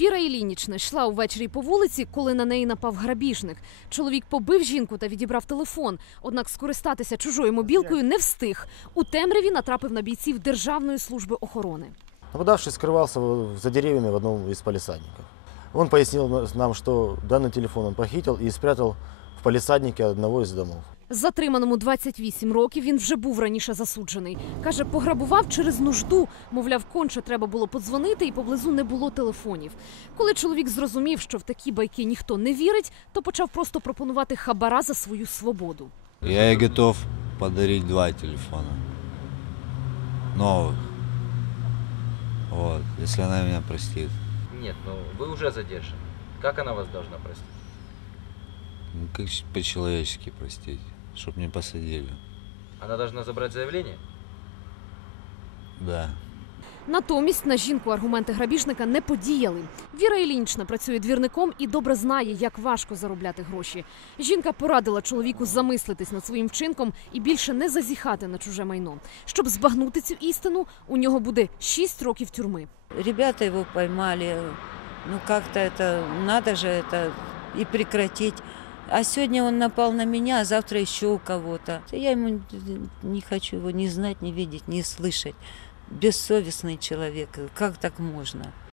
Віра Ілінічна йшла увечері по вулиці, коли на неї напав грабіжник. Чоловік побив жінку та відібрав телефон. Однак скористатися чужою мобілкою не встиг. У темряві натрапив на бійців Державної служби охорони. Нападавший скривався за деревами в одному із палісадників. Він пояснив нам, що даний телефон він похитив і спрятал в палисаднике одного из домов. Затриманому 28 років він вже був раніше засуджений. Каже, пограбував через нужду. Мовляв, конче треба було подзвонити, і поблизу не було телефонів. Коли чоловік зрозумів, що в такі байки ніхто не вірить, то почав просто пропонувати хабара за свою свободу. Я ей готов подарить два телефона. Новых. Вот, если она меня простит. Нет, ну вы уже задержаны. Как она вас должна простить? Ну, как по-человечески простить, чтоб не посадили. Она должна забрать заявление? Да. Натомість на жінку аргументи грабіжника не подіяли. Віра Ілінічна працює двірником і добре знає, як важко заробляти гроші. Жінка порадила чоловіку замислитись над своїм вчинком і більше не зазіхати на чуже майно. Щоб збагнути цю істину, у нього буде 6 років тюрми. Ребята его поймали. Ну как-то это, надо же это и прекратить. А сегодня он напал на меня, а завтра еще у кого-то. Я ему не хочу его ни знать, ни видеть, ни слышать. Бессовестный человек. Как так можно?